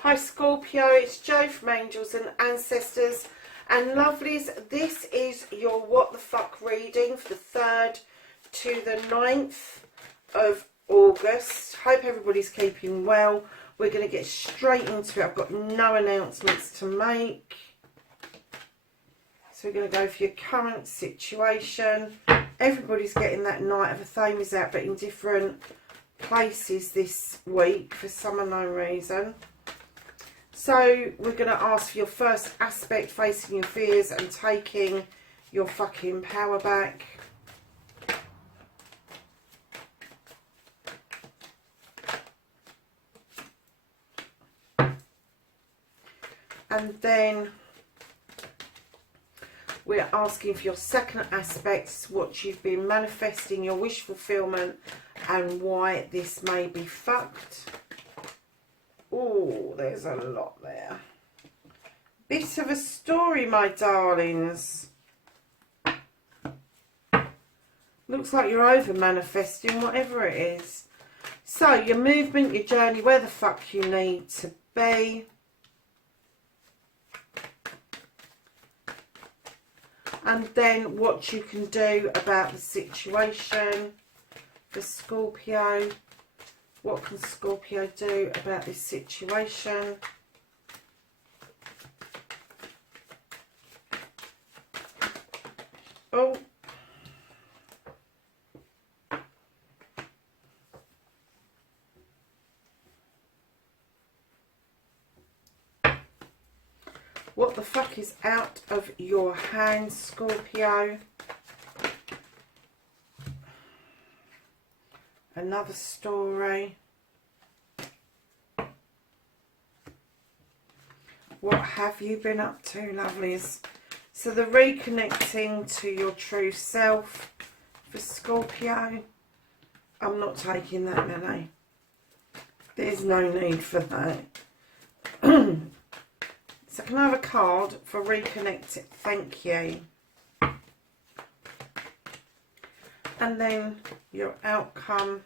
Hi Scorpio, it's Jo from Angels and Ancestors and Lovelies. This is your What the Fuck reading for the 3rd to the 9th of August. Hope everybody's keeping well. We're going to get straight into it. I've got no announcements to make. So we're going to go for your current situation. Everybody's getting that Knight of Athames out, but in different places this week for some unknown reason. So we're going to ask for your first aspect, facing your fears and taking your fucking power back. And then we're asking for your second aspect, what you've been manifesting, your wish fulfillment, and why this may be fucked. Oh, there's a lot there. Bit of a story, my darlings. Looks like you're over manifesting, whatever it is. So, your movement, your journey, where the fuck you need to be. And then what you can do about the situation for Scorpio. What can Scorpio do about this situation? Oh. What the fuck is out of your hands, Scorpio? Another story. What have you been up to, lovelies? So the reconnecting to your true self for Scorpio. I'm not taking that, Melanie. There's no need for that. So can I have a card for reconnecting? Thank you. And then your outcome.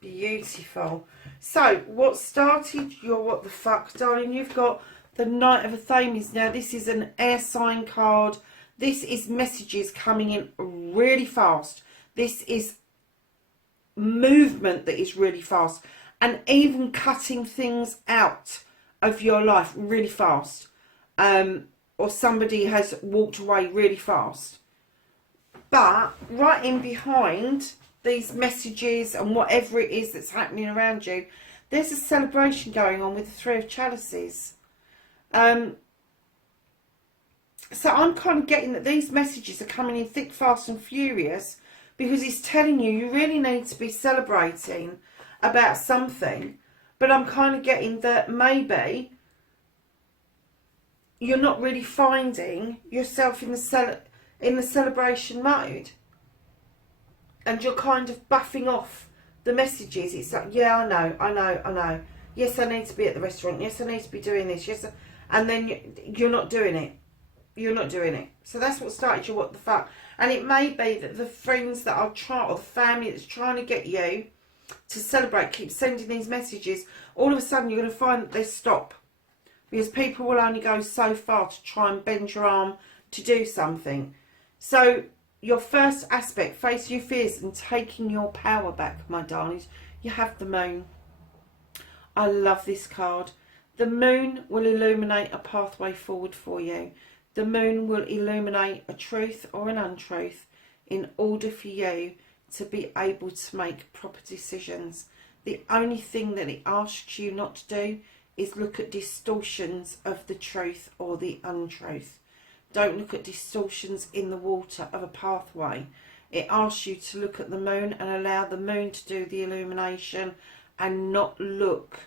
Beautiful. So what started your what the fuck, darling? You've got the Knight of Athames. Now this is an air sign card. This is messages coming in really fast. This is movement that is really fast, and even cutting things out of your life really fast, or somebody has walked away really fast. But right in behind these messages and whatever it is that's happening around you, there's a celebration going on with the Three of Chalices. So I'm kind of getting that these messages are coming in thick, fast and furious, because it's telling you you really need to be celebrating about something. But I'm kind of getting that maybe you're not really finding yourself in the celebration mode, and you're kind of buffing off the messages. It's like, yeah, I know. Yes, I need to be at the restaurant. Yes, I need to be doing this. Yes, and then you're not doing it. You're not doing it. So that's what started your what the fuck. And it may be that the friends that are trying, or the family that's trying to get you to celebrate, keep sending these messages. All of a sudden, you're going to find that they stop, because people will only go so far to try and bend your arm to do something. So your first aspect, face your fears and taking your power back, my darlings. You have the moon. I love this card. The moon will illuminate a pathway forward for you. The moon will illuminate a truth or an untruth in order for you to be able to make proper decisions. The only thing that it asks you not to do is look at distortions of the truth or the untruth. Don't look at distortions in the water of a pathway. It asks you to look at the moon and allow the moon to do the illumination, and not look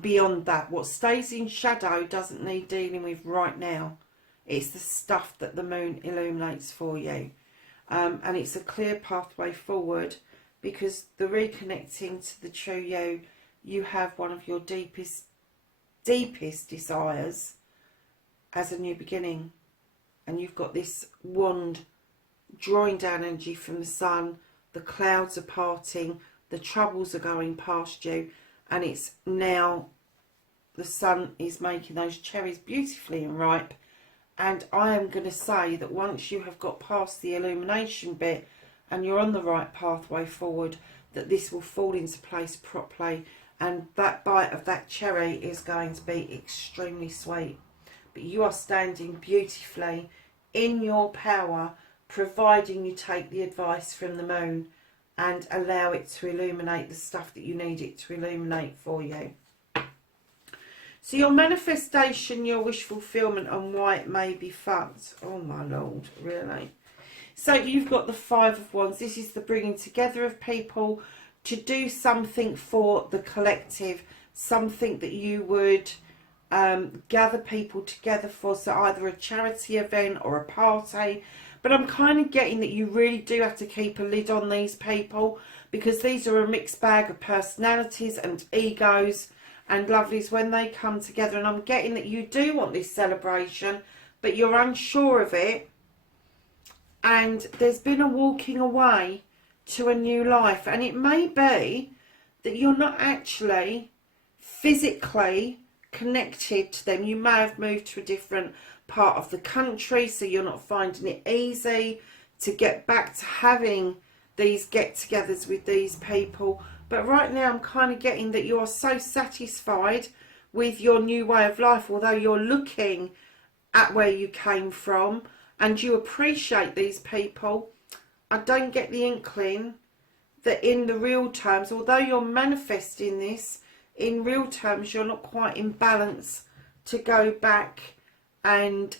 beyond that. What stays in shadow doesn't need dealing with right now. It's the stuff that the moon illuminates for you. And it's a clear pathway forward, because the reconnecting to the true you have one of your deepest desires as a new beginning. And you've got this wand drawing down energy from the sun. The clouds are parting. the troubles are going past you, and it's now the sun is making those cherries beautifully and ripe. And I am going to say that once you have got past the illumination bit and you're on the right pathway forward, that this will fall into place properly, and that bite of that cherry is going to be extremely sweet. But you are standing beautifully in your power, providing you take the advice from the moon and allow it to illuminate the stuff that you need it to illuminate for you. So your manifestation, your wish fulfillment, and why it may be fucked. Oh my lord, really? So you've got the Five of Wands. This is the bringing together of people to do something for the collective, something that you would gather people together for, so either a charity event or a party. But I'm kind of getting that you really do have to keep a lid on these people, because these are a mixed bag of personalities and egos and lovelies when they come together. And I'm getting that you do want this celebration, but you're unsure of it. And there's been a walking away to a new life. And it may be that you're not actually physically connected to them. You may have moved to a different part of the country, so you're not finding it easy to get back to having these get-togethers with these people. But right now I'm kind of getting that you are so satisfied with your new way of life, although you're looking at where you came from and you appreciate these people. I don't get the inkling that in the real terms, although you're manifesting this, in real terms you're not quite in balance to go back and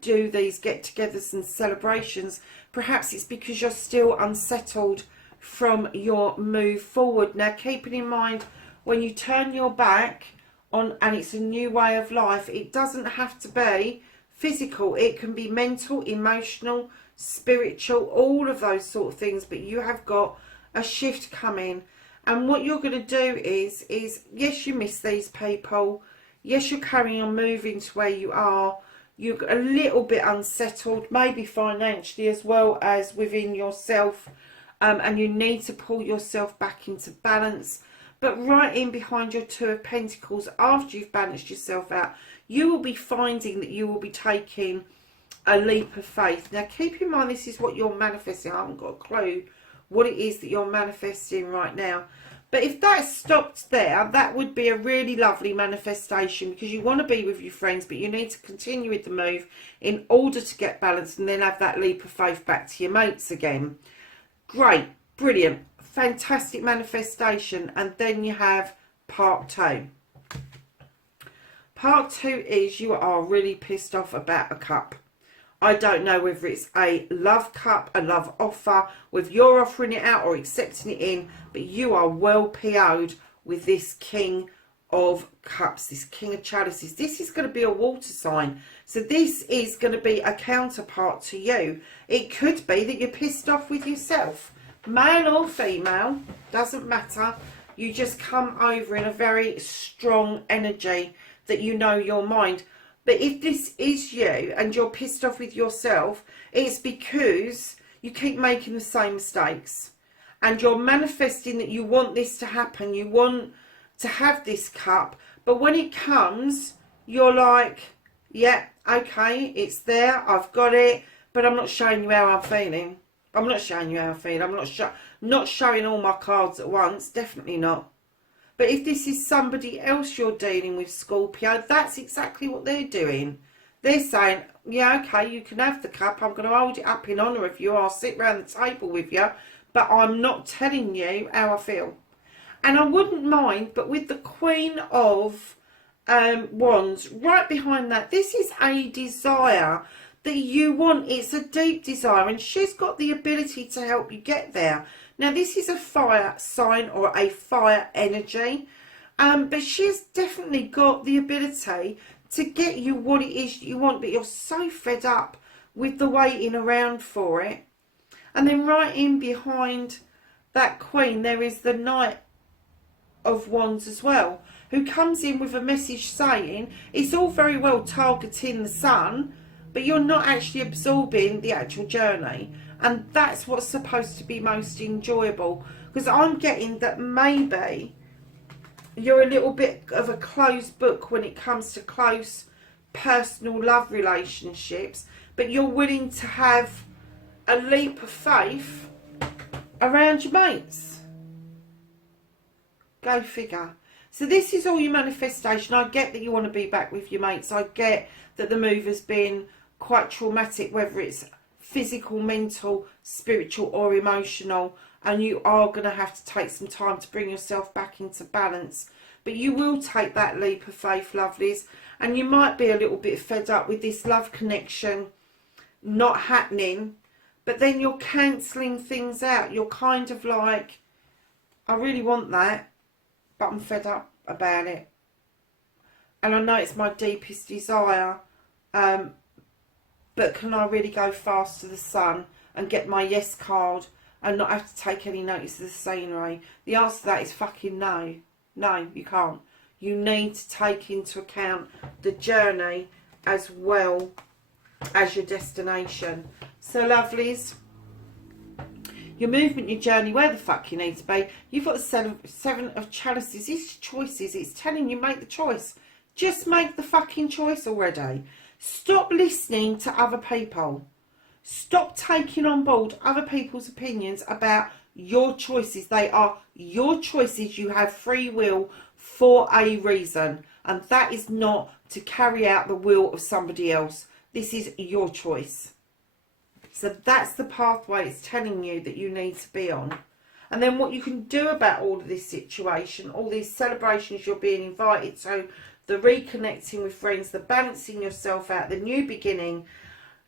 do these get-togethers and celebrations. Perhaps it's because you're still unsettled from your move forward. Now, keeping in mind, when you turn your back on and it's a new way of life, it doesn't have to be physical. It can be mental, emotional, spiritual, all of those sort of things. But you have got a shift coming, and what you're going to do is yes, you miss these people. Yes, you're carrying on moving to where you are. You're a little bit unsettled, maybe financially as well as within yourself. And you need to pull yourself back into balance. But right in behind your Two of Pentacles, after you've balanced yourself out, you will be finding that you will be taking a leap of faith. Now, keep in mind, this is what you're manifesting. I haven't got a clue what it is that you're manifesting right now. But if that stopped there, that would be a really lovely manifestation, because you want to be with your friends, but you need to continue with the move in order to get balanced and then have that leap of faith back to your mates again. Great, brilliant, fantastic manifestation. And then you have part two. Part two is you are really pissed off about a cup. I don't know whether it's a love cup, a love offer, whether you're offering it out or accepting it in, but you are well PO'd with this King of Cups, this King of Chalices. This is going to be a water sign. So this is going to be a counterpart to you. It could be that you're pissed off with yourself. Male or female, doesn't matter. You just come over in a very strong energy that you know your mind. But if this is you and you're pissed off with yourself, it's because you keep making the same mistakes. And you're manifesting that you want this to happen. You want to have this cup. But when it comes, you're like, yeah, okay, it's there. I've got it. But I'm not showing you how I'm feeling. I'm not showing you how I feel. I'm not showing all my cards at once. Definitely not. But if this is somebody else you're dealing with, Scorpio, that's exactly what they're doing. They're saying, yeah, okay, you can have the cup. I'm going to hold it up in honour of you. I'll sit round the table with you. But I'm not telling you how I feel. And I wouldn't mind, but with the Queen of Wands right behind that, this is a desire that you want. It's a deep desire, and she's got the ability to help you get there. Now, this is a fire sign or a fire energy, but she's definitely got the ability to get you what it is you want, but you're so fed up with the waiting around for it. And then right in behind that Queen, there is the Knight of Wands as well, who comes in with a message saying it's all very well targeting the sun, but you're not actually absorbing the actual journey. And that's what's supposed to be most enjoyable. Because I'm getting that maybe you're a little bit of a closed book when it comes to close personal love relationships, but you're willing to have a leap of faith around your mates. Go figure. So this is all your manifestation. I get that you want to be back with your mates. I get that the move has been quite traumatic, whether it's physical, mental, spiritual or emotional, and you are going to have to take some time to bring yourself back into balance. But you will take that leap of faith, lovelies, and you might be a little bit fed up with this love connection not happening, but then you're cancelling things out. You're kind of like, I really want that, but I'm fed up about it. And I know it's my deepest desire, but can I really go fast to the sun and get my yes card and not have to take any notice of the scenery? The answer to that is fucking no. No, you can't. You need to take into account the journey as well as your destination. So, lovelies, your movement, your journey, where the fuck you need to be. You've got the seven of chalices. It's choices. It's telling you make the choice. Just make the fucking choice already. Stop listening to other people. Stop taking on board other people's opinions about your choices. They are your choices. You have free will for a reason. And that is not to carry out the will of somebody else. This is your choice. So that's the pathway it's telling you that you need to be on. And then what you can do about all of this situation, all these celebrations you're being invited to, the reconnecting with friends, the balancing yourself out, the new beginning,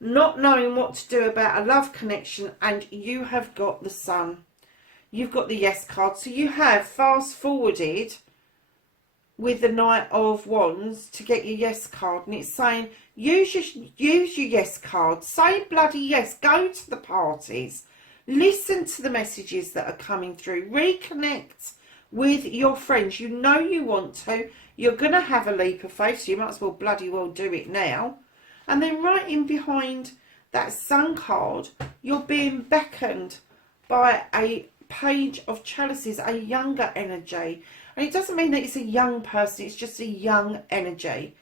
not knowing what to do about a love connection, and you have got the Sun. You've got the yes card. So you have fast forwarded with the Knight of Wands to get your yes card, and it's saying use your yes card. Say bloody yes. Go to the parties. Listen to the messages that are coming through. Reconnect with your friends. You know you want to. You're going to have a leap of faith, so you might as well bloody well do it now. And then right in behind that Sun card, you're being beckoned by a Page of Chalices, a younger energy. And it doesn't mean that it's a young person, it's just a young energy.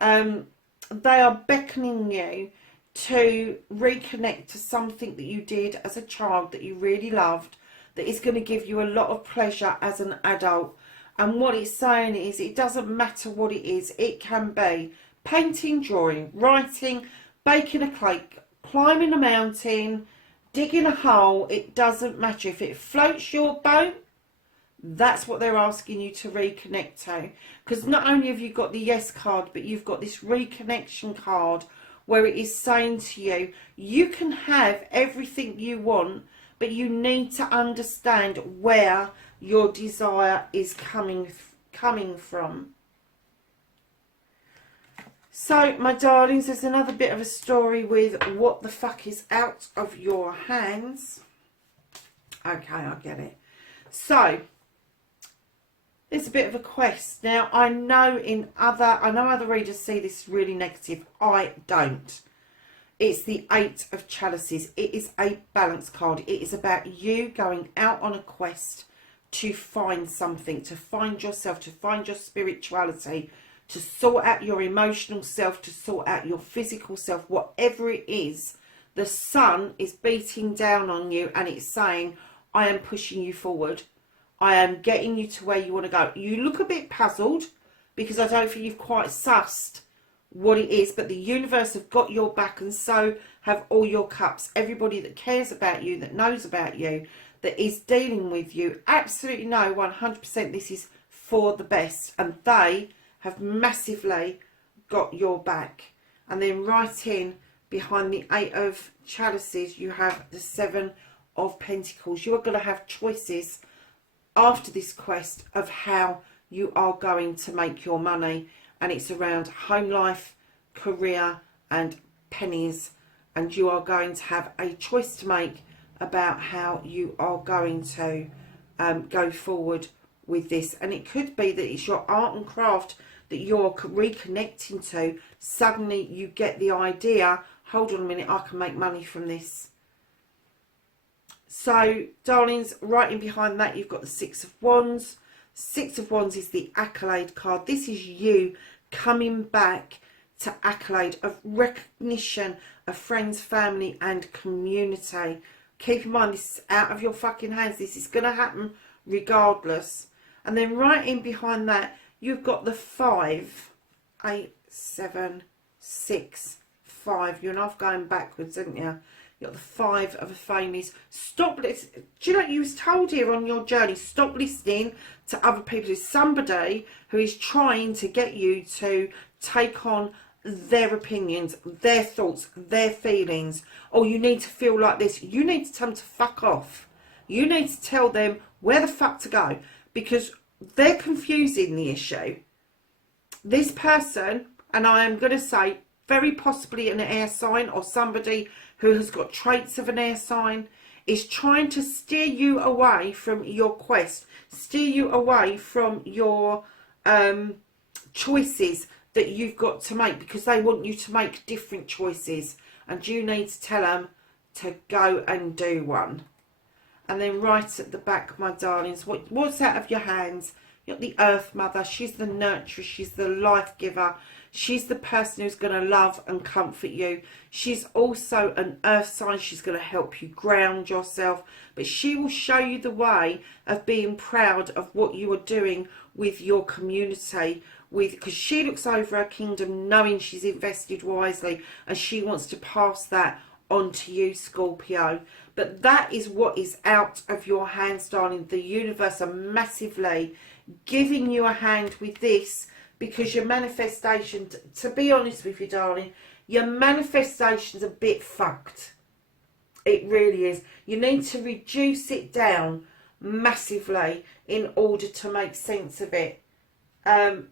They are beckoning you to reconnect to something that you did as a child that you really loved, that is going to give you a lot of pleasure as an adult. And what it's saying is, it doesn't matter what it is. It can be painting, drawing, writing, baking a cake, climbing a mountain, digging a hole. It doesn't matter. If it floats your boat, that's what they're asking you to reconnect to. Because not only have you got the yes card, but you've got this reconnection card where it is saying to you, you can have everything you want, but you need to understand where your desire is coming from. So, my darlings, there's another bit of a story with what the fuck is out of your hands. Okay, I get it. So, there's a bit of a quest. Now, I know other readers see this really negative. I don't. It's the Eight of Chalices. It is a balance card. It is about you going out on a quest to find something, to find yourself, to find your spirituality, to sort out your emotional self, to sort out your physical self, whatever it is. The Sun is beating down on you and it's saying, I am pushing you forward. I am getting you to where you want to go. You look a bit puzzled because I don't think you've quite sussed what it is, but the universe have got your back, and so have all your cups. Everybody that cares about you, that knows about you, that is dealing with you, absolutely know 100% this is for the best, and they have massively got your back. And then right in behind the Eight of Chalices, you have the Seven of Pentacles. You are going to have choices after this quest of how you are going to make your money, and it's around home life, career and pennies, and you are going to have a choice to make about how you are going to go forward with this. And it could be that it's your art and craft that you're reconnecting to. Suddenly you get the idea, hold on a minute, I can make money from this. So, darlings, right in behind that, you've got the Six of Wands. Six of Wands is the accolade card. This is you coming back to accolade, of recognition of friends, family and community. Keep in mind, this is out of your fucking hands. This is going to happen regardless. And then right in behind that, you've got the 5, 8, 7, 6, 5. You're enough going backwards, aren't you? You've got the 5 of a famous. Stop listening. Do you know what you was told here on your journey? Stop listening to other people. There's somebody who is trying to get you to take on their opinions, their thoughts, their feelings. Oh, you need to feel like this. You need to tell them to fuck off. You need to tell them where the fuck to go, because they're confusing the issue. This person, and I am going to say very possibly an air sign or somebody who has got traits of an air sign, is trying to steer you away from your quest, steer you away from your choices that you've got to make, because they want you to make different choices, and you need to tell them to go and do one. And then right at the back, my darlings, what's out of your hands? You've got the Earth Mother. She's the nurturer. She's the life giver. She's the person who's going to love and comfort you. She's also an earth sign. She's going to help you ground yourself. But she will show you the way of being proud of what you are doing with your community. Because she looks over her kingdom knowing she's invested wisely. And she wants to pass that on to you, Scorpio. But that is what is out of your hands, darling. The universe are massively giving you a hand with this, because your manifestation, to be honest with you, darling, your manifestation's a bit fucked. It really is. You need to reduce it down massively in order to make sense of it. You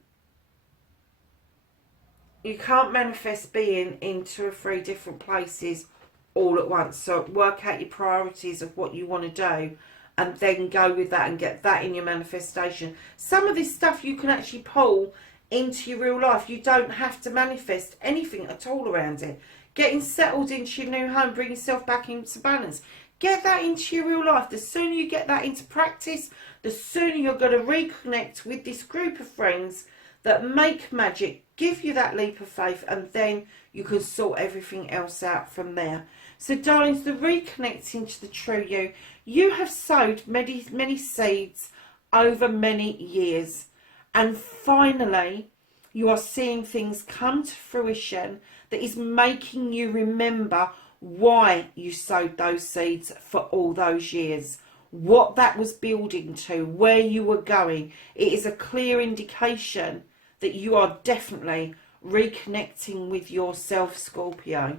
can't manifest being in 2 or 3 different places all at once. So work out your priorities of what you want to do, and then go with that and get that in your manifestation. Some of this stuff you can actually pull into your real life. You don't have to manifest anything at all around it. Getting settled into your new home, bring yourself back into balance. Get that into your real life. The sooner you get that into practice, the sooner you're going to reconnect with this group of friends that make magic, give you that leap of faith, and then you can sort everything else out from there. So, darlings, the reconnecting to the true you. You have sowed many, many seeds over many years. And finally, you are seeing things come to fruition that is making you remember why you sowed those seeds for all those years. What that was building to, where you were going. It is a clear indication that you are definitely reconnecting with yourself, Scorpio.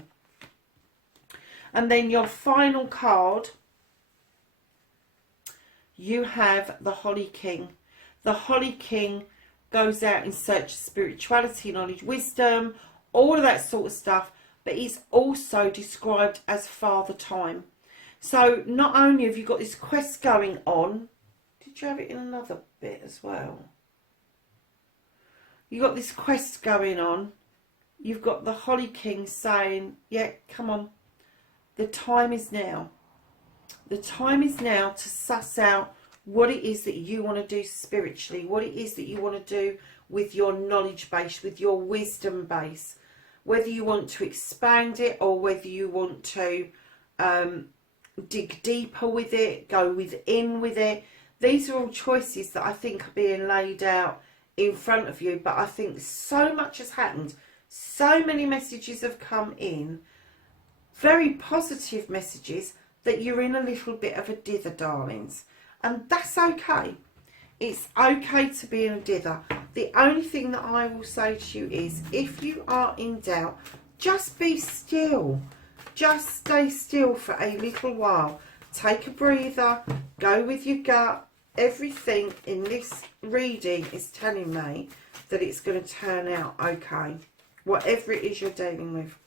And then your final card, you have the Holly King. The Holly King goes out in search of spirituality, knowledge, wisdom, all of that sort of stuff, but he's also described as Father Time. So not only have you got this quest going on, did you have it in another bit as well? You got this quest going on. You've got the Holly King saying, yeah, come on. The time is now. The time is now to suss out what it is that you want to do spiritually, what it is that you want to do with your knowledge base, with your wisdom base. Whether you want to expand it or whether you want to dig deeper with it, go within with it. These are all choices that I think are being laid out in front of you. But I think so much has happened. So many messages have come in. Very positive messages, that you're in a little bit of a dither, darlings. And that's okay. It's okay to be in a dither. The only thing that I will say to you is, if you are in doubt, just be still. Just stay still for a little while. Take a breather. Go with your gut. Everything in this reading is telling me that it's going to turn out okay. Whatever it is you're dealing with.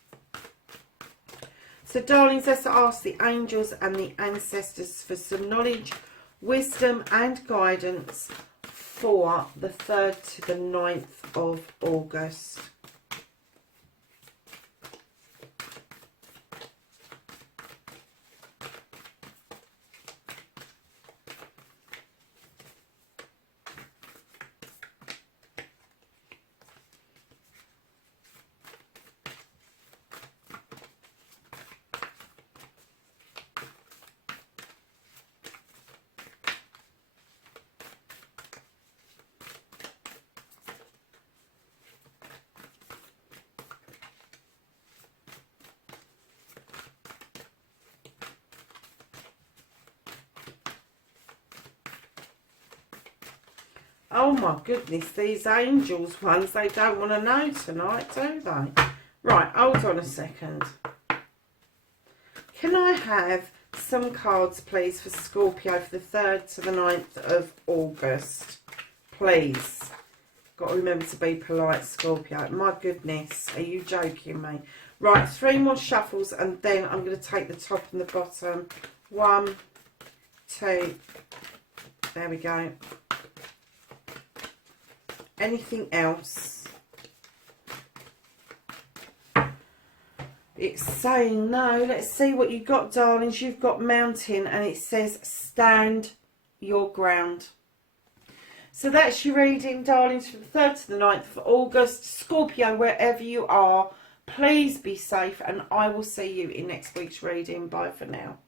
So, darlings, let's ask the angels and the ancestors for some knowledge, wisdom and guidance for the 3rd to the 9th of August. Oh my goodness, these angels ones, they don't want to know tonight, do they? Right, hold on a second. Can I have some cards, please, for Scorpio for the 3rd to the 9th of August? Please. Got to remember to be polite, Scorpio. My goodness, are you joking me? Right, 3 more shuffles and then I'm going to take the top and the bottom. 1, 2, there we go. Anything else? It's saying no. Let's see what you've got, darlings. You've got mountain and it says stand your ground. So that's your reading, darlings, from the 3rd to the 9th of August. Scorpio, wherever you are, please be safe and I will see you in next week's reading. Bye for now.